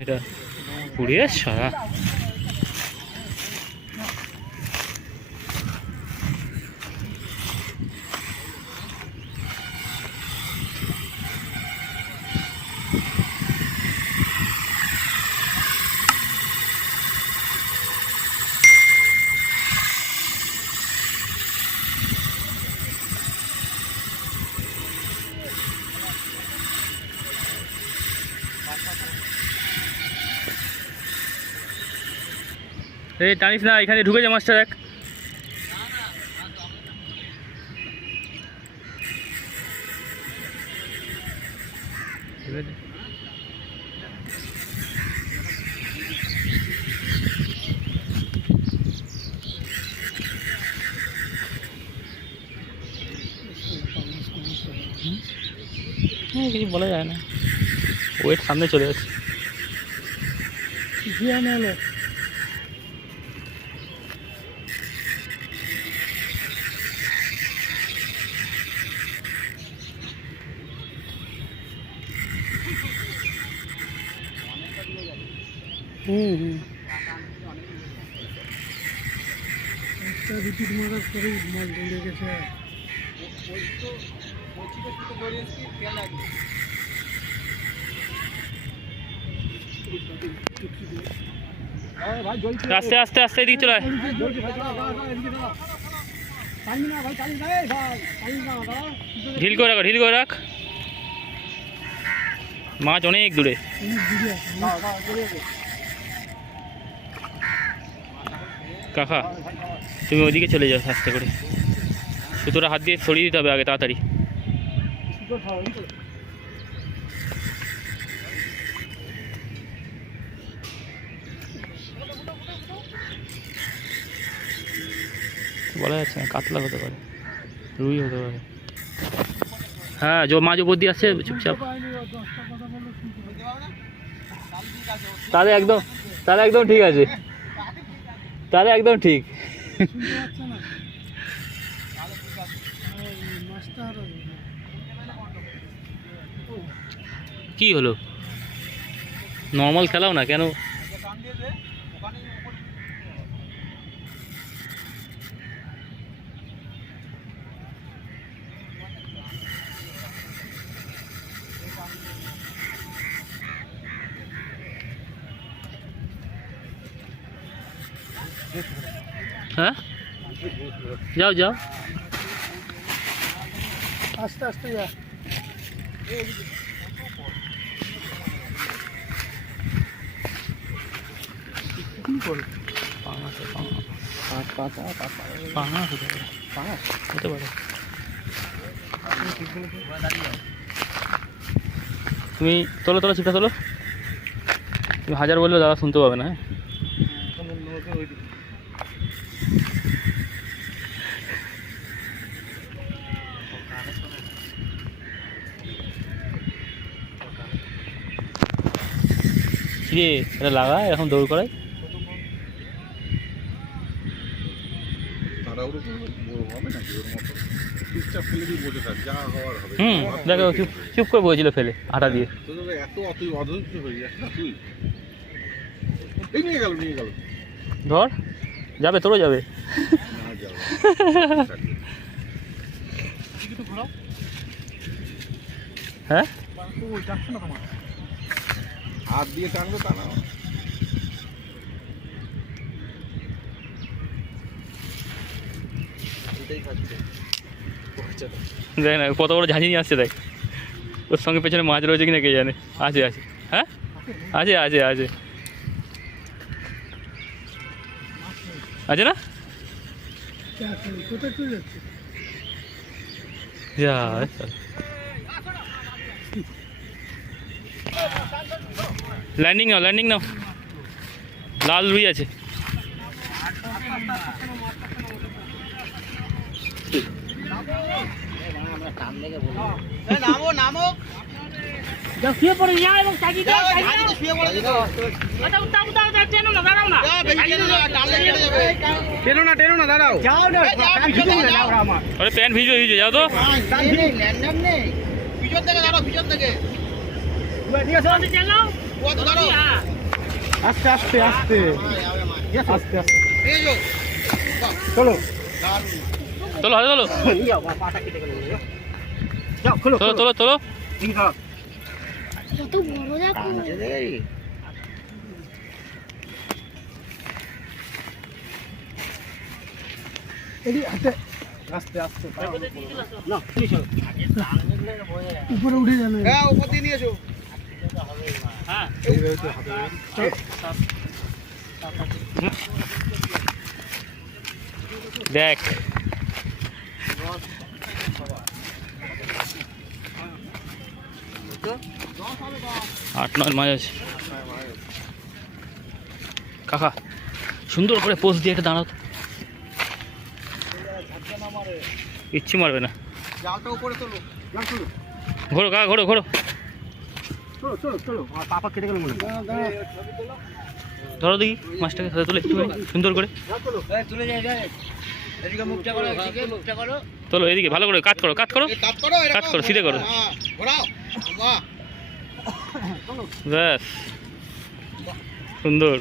এ সারা। এই টানিস না এখানে ঢুকে যা মাস্টার এক। হ্যাঁ কিছু বলা যায় না। ওয়েট সামনে চলে যাচ্ছে। হুম গেছে আস্তে আস্তে আস্তে এদিকে চলে আয়। ঢিল করে রাখ ঢিল করে রাখ। মাছ অনেক দূরে। কাকা, তুমি ওইদিকে চলে যাও আস্তে করে। সুতোটা হাত দিয়ে সরিয়ে দিতে হবে আগে, তাড়াতাড়ি। বলা যাচ্ছে না, কাতলা হতে পারে, রুই হতে পারে। হ্যাঁ যে মাছ উপর দিয়ে আসছে চুপচাপ। তাহলে একদম তাহলে একদম ঠিক আছে। তাহলে একদম ঠিক। কি হলো? নর্মাল খেলাও না কেন? হ্যাঁ? যাও যাও। আস্তে আস্তে যা। হতে পারে। তুমি তোলো তোলো চিপটা তোলো। তুমি হাজার বললেও দাদা শুনতে পাবে না হ্যাঁ? কিরে এটা লাগা এখন দৌড় করাই তাড়াহুড়ো করে বড় হবে নাকি? ওর মতো চুপচাপ ফেলে দিয়ে বসে থাক যা হওয়ার হবে। হুম দেখো চুপ চুপ করে ফেলে আটা দিয়ে। এত অত হয়ে যাস না তুই? এই নিয়ে গেল নিয়ে গেল। ধর যাবে তোরও যাবে। হ্যাঁ? হাত দিয়ে টানলো তা না। দেখ না কত বড় ঝাঁঝি নিয়ে আসছে দেখ। ওর সঙ্গে পেছনে মাছ রয়েছে কিনা কে জানে। আছে আছে। হ্যাঁ? আছে আছে আছে। আছে না? কোথায় চলে যাচ্ছে? যা। ল্যান্ডিং নাও ল্যান্ডিং নাও। লাল রুই আছে। যা শুয়ে পড়ে যা এবং চাকি দাও চাকি দাও। শুয়ে পড়ে দাও ওটা উঠা উঠা উঠা টেনো না দাঁড়াও না। টেনো না টেনো না দাঁড়াও। যাও না পিছনে যাও। আস্তে আস্তে আস্তে আস্তে আস্তে চলো তোলো হাতে বড় দেখো এদি হাতে আস্তে আস্তে চলো উপরে উঠে যাবে হ্যাঁ উপর দিয়ে নিয়ে এসো হ্যাঁ দেখ। আট নয় মাছ আছে। কাকা সুন্দর করে পোজ দিয়ে একটা দাঁড়াও তো। ইচ্ছে মারবে না। ঘোরো কাকা ঘোরো ঘোরো। চলো চলো চলো। পাপা কেটে গেল মনে ধরো দেখি মাছটাকে সাথে তুলে একটু সুন্দর করে। তুলে। যায় এদিকে মুখটা করো এদিকে মুখটা করো। তোলো এদিকে ভালো করে কাজ করো কাজ করো। কাজ করো সিধে করো। হ্যাঁ ঘোরাও। বাহ। ব্যাস। সুন্দর।